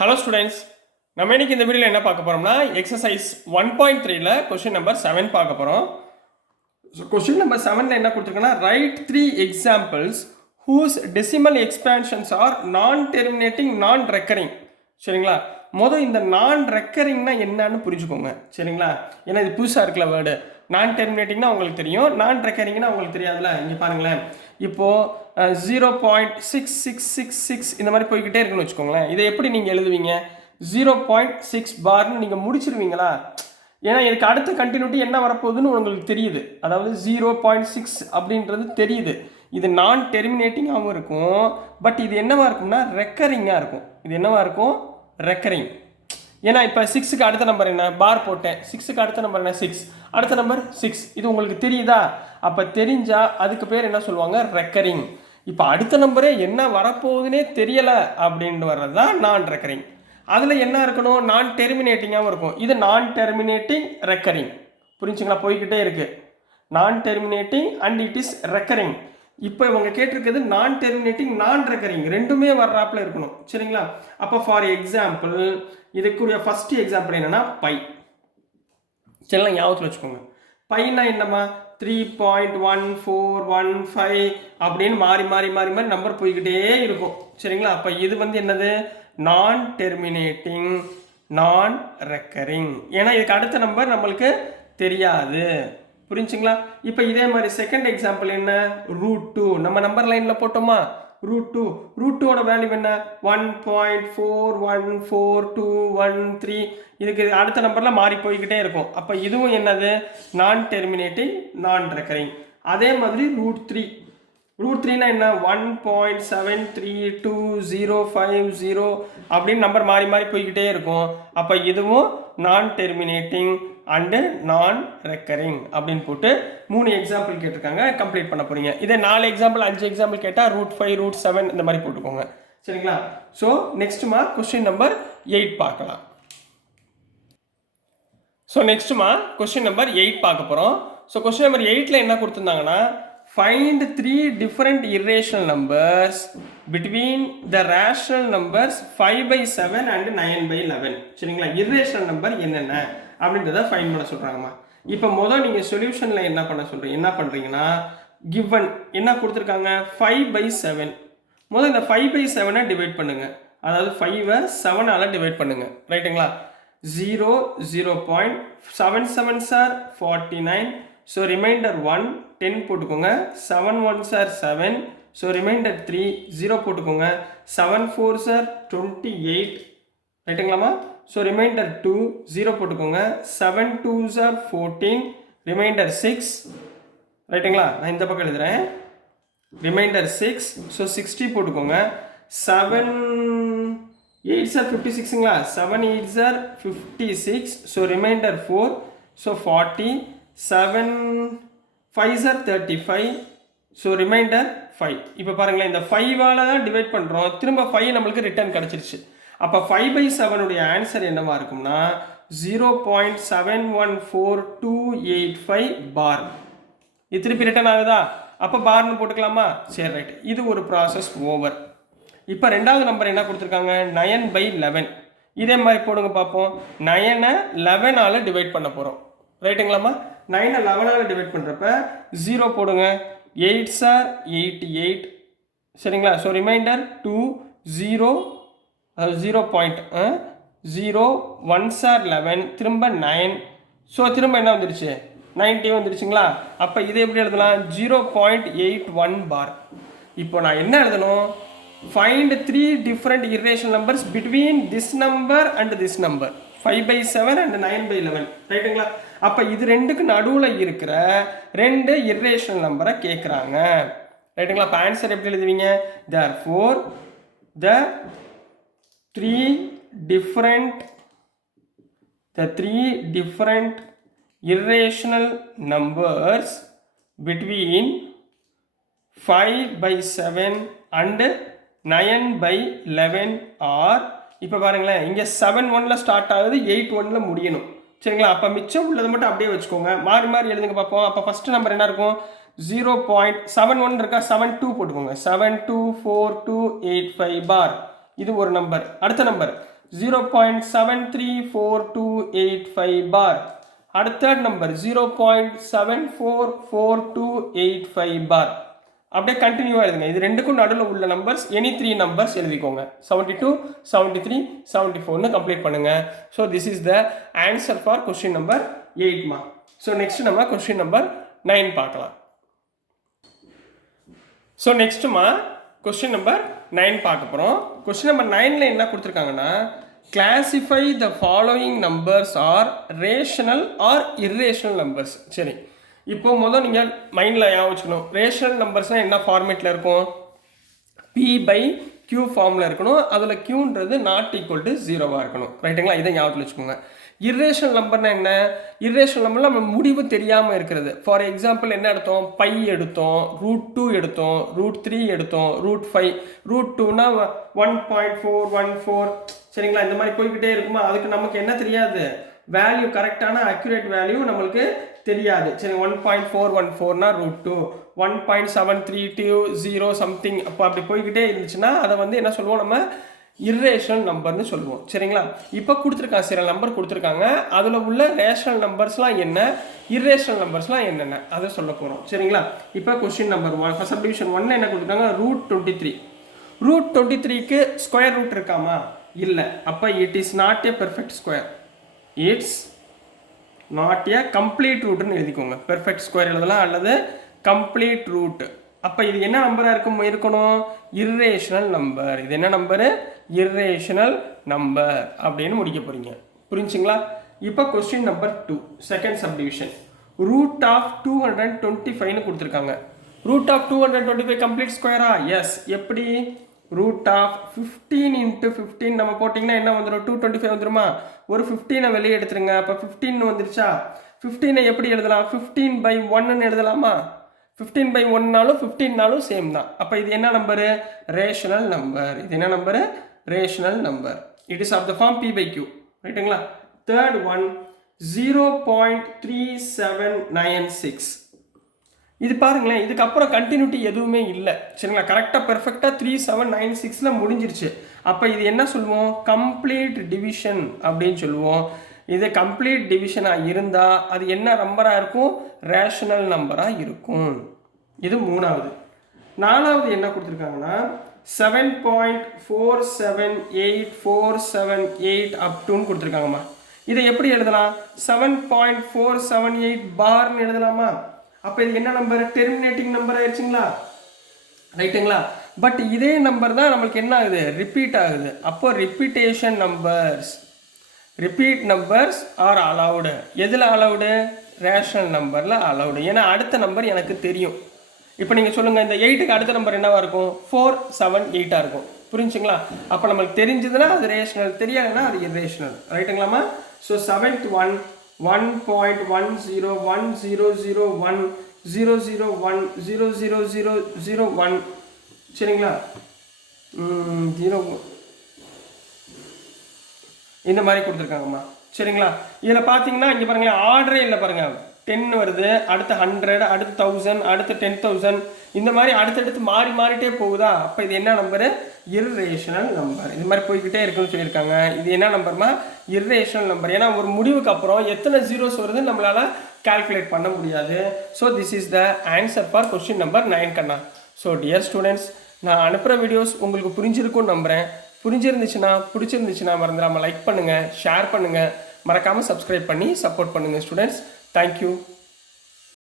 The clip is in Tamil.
ஹலோ ஸ்டூடெண்ட்ஸ், நம்ம இன்னைக்கு இந்த வீடியோவில் என்ன பார்க்க போகிறோம்னா எக்ஸசைஸ் 1.3ல கொஸ்டின் நம்பர் 7 பார்க்க போகிறோம். ஸோ கொஸ்டின் நம்பர் 7ல என்ன கொடுத்துருக்கோன்னா right 3 examples whose decimal expansions are non terminating non recurring. சரிங்களா, மொதல் இந்த நான் ரெக்கரிங்னா என்னன்னு புரிஞ்சுக்கோங்க. சரிங்களா, ஏன்னா இது புதுசாக இருக்கல வேர்டு. நான் டெர்மினேட்டிங்னா உங்களுக்கு தெரியும், நான் ரெக்கரிங்னா உங்களுக்கு தெரியாதுல்ல. இங்கே பாருங்களேன், இப்போது 0.6666 இந்த மாதிரி போய்கிட்டே இருக்குன்னு வச்சுக்கோங்களேன். இதை எப்படி நீங்கள் எழுதுவீங்க? 0.6 பார்னு நீங்கள் முடிச்சிருவீங்களா? ஏன்னா இதுக்கு அடுத்த கண்டினியூட்டி என்ன வரப்போகுதுன்னு உங்களுக்கு தெரியுது. அதாவது 0.6 அப்படின்றது தெரியுது. இது நான் டெர்மினேட்டிங்காகவும் இருக்கும், பட் இது என்னவா இருக்கும்னா ரெக்கரிங்காக இருக்கும். இது என்னவா இருக்கும்? ரெக்கரிங். ஏன்னா இப்போ 6க்கு அடுத்த நம்பர் என்ன? பார் போட்டேன். 6க்கு அடுத்த நம்பர் என்ன? 6. அடுத்த நம்பர் 6. இது உங்களுக்கு தெரியுதா? அப்போ தெரிஞ்சால் அதுக்கு பேர் என்ன சொல்லுவாங்க? ரெக்கரிங். இப்போ அடுத்த நம்பரே என்ன வரப்போகுதுன்னே தெரியலை அப்படின்னு வர்றது தான் நான் ரெக்கரிங். அதில் என்ன இருக்கணும்? நான் டெர்மினேட்டிங்காகவும் இருக்கும். இது நான் டெர்மினேட்டிங் ரெக்கரிங். புரிஞ்சுங்களா? போய்கிட்டே இருக்கு. நான் terminating and it is recurring. இப்போ இவங்க கேட்டிருக்கிறது நான் டெர்மினேட்டிங் நான் ரெக்கரிங், ரெண்டுமே வர்றாப்புல இருக்கணும். சரிங்களா? அப்போ ஃபார் எக்ஸாம்பிள் இதுக்குரிய ஃபர்ஸ்ட் எக்ஸாம்பிள் என்னன்னா பை. சரிங்களா, ஞாபகத்தில் வச்சுக்கோங்க. பைனா என்னம்மா? 3.1415 அப்படின்னு மாறி மாறி மாறி மாறி நம்பர் போய்கிட்டே இருக்கும். சரிங்களா, அப்போ இது என்னது? நான் டெர்மினேட்டிங் நான் ரெக்கரிங். ஏன்னா இதுக்கு அடுத்த நம்பர் நம்மளுக்கு தெரியாது. புரிஞ்சுங்களா? இப்போ இதே மாதிரி செகண்ட் எக்ஸாம்பிள் என்ன? √2. நம்ம நம்பர் லைனில் போட்டோமா? √2. √2ஓட வேல்யூ என்ன? 1.414213. இதுக்கு அடுத்த நம்பரில் மாறி போய்கிட்டே இருக்கும். அப்போ இதுவும் என்னது? நான் டெர்மினேட்டிங் நான் ரெக்கரிங். அதே மாதிரி √3. √3னா என்ன? 1.732050 அப்படின்னு நம்பர் மாறி மாறி போய்கிட்டே இருக்கும். அப்போ இதுவும் நான் டெர்மினேட்டிங் அண்டு நான் ரெக்கரிங் அப்படின்னு போட்டு 3 எக்ஸாம்பிள் கேட்டிருக்காங்க, கம்ப்ளீட் பண்ண போறீங்க. இதே 4 எக்ஸாம்பிள் 5 எக்ஸாம்பிள் கேட்டால் √5 √7 இந்த மாதிரி போட்டுக்கோங்க. சரிங்களா? ஸோ நெக்ஸ்ட்மா கொஸ்டின் நம்பர் 8 பார்க்கலாம். ஸோ நெக்ஸ்ட்மா கொஸ்டின் நம்பர் 8 பார்க்க போகிறோம். ஸோ கொஸ்டின் நம்பர் 8ல என்ன கொடுத்துருந்தாங்கன்னா find 3 different irrational numbers between the rational numbers 5/7 and 9/11. சரிங்களா, irrational நம்பர் என்னென்ன அப்படின்றத ஃபைண்ட் பண்ண சொல்கிறாங்கம்மா. இப்போ முதல் நீங்கள் சொல்யூஷனில் என்ன பண்ணுறீங்கன்னா கிவன் என்ன கொடுத்துருக்காங்க? 5/7. முதல் இந்த 5/7 டிவைட் பண்ணுங்க. அதாவது 5-ஐ 7ஆல் டிவைட் பண்ணுங்க. ரைட்டுங்களா? 0 0.77 சார் 49. ஸோ ரிமைண்டர் 1 10 போட்டுக்கோங்க. 7 1 சார் 7. ஸோ ரிமைண்டர் 3 0 போட்டுக்கோங்க. 7 4 சார் 28. ரைட்டுங்களாமா? ஸோ ரிமைண்டர் 2 0 போட்டுக்கோங்க. 7 2 சார் 14. ரிமைண்டர் 6. ரைட்டுங்களா? நான் இந்த பக்கம் எழுதுறேன். ரிமைண்டர் 6. ஸோ 60 போட்டுக்கோங்க. 7 8 சார் 56ங்களா? 7 8 sir 56. So remainder 4. So 40. 7 5 sir 35. So remainder 5. இப்போ பாருங்களேன், இந்த 5ஆல் தான் டிவைட் பண்ணுறோம். திரும்ப 5 நம்மளுக்கு ரிட்டர்ன் கிடச்சிருச்சு. அப்போ 5/7 ஆன்சர் என்னவா இருக்கும்னா 0.714285 பார். இது திருப்பி ரிட்டர்ன் ஆகுதா? அப்போ பார்னு போட்டுக்கலாமா? சரி, ரைட். இது ஒரு ப்ராசஸ் ஓவர். இப்போ ரெண்டாவது நம்பர் என்ன கொடுத்துருக்காங்க? 9/11. இதே மாதிரி போடுங்க பார்ப்போம். 9ஐ 11ஆல் டிவைட் பண்ண போகிறோம். ரைட்டுங்களாம்மா? 9ஐ 11ஆல் டிவைட் பண்ணுறப்ப 0 போடுங்க. 8 சார் 88. சரிங்களா? So remainder 2 0 0.0 1 sir 11. திரும்ப 9. ஸோ திரும்ப என்ன வந்துருச்சு? 90 வந்துருச்சுங்களா? அப்போ இதை எப்படி எழுதலாம்? 0.81 பார். இப்போ நான் என்ன எழுதணும்? Find 3 different irrational numbers between this number and this number 5/7 and 9/11. ரைட்டுங்களா? அப்போ இது ரெண்டுக்கு நடுவில் இருக்கிற 2 irrational நம்பரை கேட்குறாங்க. ரைட்டுங்களா? அப்போ ஆன்சர் எப்படி எழுதுவீங்க? therefore the three different irrational numbers between 5/7 and 9/11 are. இப்போ பாருங்களேன், இங்கே 7 1ல் ஸ்டார்ட் ஆகுது, 8 1ல் முடியணும். சரிங்களா? அப்போ மிச்சம் உள்ளது மட்டும் அப்படியே வச்சுக்கோங்க. மாறி மாறி எழுதுங்க பார்ப்போம். அப்போ ஃபஸ்ட்டு நம்பர் என்ன இருக்கும்? 0.71 இருக்கா? 7 2 போட்டுக்கோங்க. 72428 பார். இது ஒரு நம்பர். அடுத்த நம்பர் 0.734285 பார். அடுத்த நம்பர் 0.744285 பார். அப்படியே கண்டினியூவாக எழுதுங்க. இது ரெண்டுக்கும் நடுவில் உள்ள நம்பர்ஸ் எனி 3 நம்பர்ஸ் எழுதிக்கோங்க. 72, 73, 74 கம்ப்ளீட் பண்ணுங்க. So this is the answer for question number 8மா. ஸோ நெக்ஸ்ட் நம்ம கொஸ்டின் நம்பர் 9 பார்க்கலாம். ஸோ நெக்ஸ்ட்டுமா கொஸ்டின் நம்பர் 9 பார்க்க போகிறோம். கொஸ்டின் நம்பர் 9ல் என்ன கொடுத்துருக்காங்கன்னா, classify the following numbers are rational or irrational numbers. சரி, இப்போ முதல் நீங்கள் மைண்டில் ஞாபகம் வச்சுக்கணும். ரேஷனல் நம்பர்ஸ்னால் என்ன ஃபார்மேட்டில் இருக்கும்? P/Q ஃபார்மில் இருக்கணும். அதில் Qன்றது நாட் ஈக்குவல் டு 0வாக இருக்கணும். ரைட்டுங்களா? இதை ஞாபகத்தில் வச்சுக்கோங்க. இர்ரேஷனல் நம்பர்னா என்ன? இர்ரேஷனல் நம்பர்ல நம்ம முடிவு தெரியாமல் இருக்கிறது. ஃபார் எக்ஸாம்பிள் என்ன எடுத்தோம்? பை எடுத்தோம், √2 எடுத்தோம், √3 எடுத்தோம், √5. √2னா 1.414. சரிங்களா? இந்த மாதிரி போய்கிட்டே இருக்குமா? அதுக்கு நமக்கு என்ன தெரியாது? வேல்யூ, கரெக்டான அக்யூரேட் வேல்யூ நம்மளுக்கு தெரியாது. சரி, 1.414னா √2, 1.7320 சம்திங். அப்போ அப்படி போய்கிட்டே இருந்துச்சுன்னா அதை வந்து என்ன சொல்லுவோம்? நம்ம இர்ரேஷனல் நம்பர்னு சொல்லுவோம். சரிங்களா? இப்போ கொடுத்துருக்காங்க, சில நம்பர் கொடுத்துருக்காங்க. அதில் உள்ள ரேஷனல் நம்பர்ஸ்லாம் என்ன, இர்ரேஷனல் நம்பர்ஸ்லாம் என்னென்ன அதை சொல்ல போகிறோம். சரிங்களா? இப்போ கொஸ்டின் நம்பர் 1 ஃபர்ஸ்ட் சப்டிவிஷன் 1 என்ன கொடுத்துருக்காங்க? √23. √23க்கு ஸ்கொயர் ரூட் இருக்காமா? இல்லை. அப்போ it is not a perfect square. It's not a complete ரூட்னு எழுதிக்கோங்க. பெர்ஃபெக்ட் ஸ்கொயர் எழுதலாம் அல்லது கம்ப்ளீட் ரூட். அப்போ இது என்ன நம்பராக இருக்கணும்? Irrational number. இது என்ன நம்பரு? இர்ரேஷனல் நம்பர் அப்படின்னு முடிக்க போறீங்க. புரிஞ்சுங்களா? இப்போ கொஸ்டின் நம்பர் 2 செகண்ட் சப்டிவிஷன். √225னு கொடுத்துருக்காங்க. √225 கம்ப்ளீட் ஸ்கொயரா? எஸ். எப்படி? √15 × 15 நம்ம போட்டிங்கன்னா என்ன வந்துடும்? 225 வந்துருமா? ஒரு 15 வெளியே எடுத்துருங்க. அப்போ 15 வந்துருச்சா? 15 எப்படி எழுதலாம்? 15/1ன்னு எழுதலாமா? 15/1னாலும் 15னாலும் சேம் தான். அப்போ இது என்ன நம்பரு? Rational number. இது என்ன number? Rational number. It is of the form P/Q. ரைட்டுங்களா? Third one 0.3796. இது பாருங்களேன், இதுக்கப்புறம் கண்டினியூட்டி எதுவுமே இல்லை. சரிங்களா? கரெக்டாக பெர்ஃபெக்டாக 3796ல் முடிஞ்சிருச்சு. அப்போ இது என்ன சொல்லுவோம்? கம்ப்ளீட் டிவிஷன் அப்படின்னு சொல்லுவோம். இது கம்ப்ளீட் டிவிஷனாக இருந்தால் அது என்ன நம்பராக இருக்கும்? ரேஷனல் நம்பராக இருக்கும். இது மூணாவது. நாலாவது என்ன கொடுத்துருக்காங்கன்னா 7.478478 அப்டுன்னு கொடுத்துருக்காங்கம்மா. இதை எப்படி எழுதலாம்? 7.478 பார்னு எழுதலாமா? அப்போ இது என்ன நம்பர்? Terminating number ஆயிடுச்சுங்களா? ரைட்டுங்களா? பட் இதே நம்பர் தான் நம்மளுக்கு என்ன ஆகுது? ரிப்பீட் ஆகுது. அப்போ repetition numbers, repeat numbers are allowed. எதில் அலவுடு? ரேஷனல் நம்பரில் அலவுடு. ஏன்னா அடுத்த நம்பர் எனக்கு தெரியும். இப்போ நீங்கள் சொல்லுங்கள், இந்த 8க்கு அடுத்த நம்பர் என்னவாக இருக்கும்? 478 இருக்கும். புரிஞ்சுங்களா? அப்போ நம்மளுக்கு தெரிஞ்சதுன்னா அது ரேஷனல், தெரியாதுன்னா அது இர்ரேஷனல். ரைட்டுங்களாம்மா? ஸோ 7th one 1.101001000001 சரிங்களா? 0 இந்த மாதிரி கொடுத்துருக்காங்கம்மா. சரிங்களா? இதில் பார்த்தீங்கன்னா இங்கே பாருங்களேன், ஆர்டரே இல்லை பாருங்கள். 10 வருது, அடுத்து 100, அடுத்து 1000, அடுத்து 10,000, இந்த மாதிரி அடுத்தடுத்து மாறிட்டே போகுதா? அப்போ இது என்ன நம்பரு? Irrational number. இது மாதிரி போய்கிட்டே இருக்குன்னு சொல்லியிருக்காங்க. இது என்ன நம்பர்மா? Irrational number. ஏன்னா ஒரு முடிவுக்கு அப்புறம் எத்தனை ஜீரோஸ் வருதுன்னு நம்மளால் கால்குலேட் பண்ண முடியாது. So this is the answer for question number 9 கண்ணா. ஸோ டியர் ஸ்டூடெண்ட்ஸ், நான் அனுப்புகிற வீடியோஸ் உங்களுக்கு புரிஞ்சிருக்கும்னு நம்புகிறேன். பிடிச்சிருந்துச்சுன்னா மறந்துடாமல் லைக் பண்ணுங்கள், ஷேர் பண்ணுங்கள், மறக்காமல் சப்ஸ்கிரைப் பண்ணி சப்போர்ட் பண்ணுங்கள் ஸ்டூடெண்ட்ஸ். தேங்க்யூ.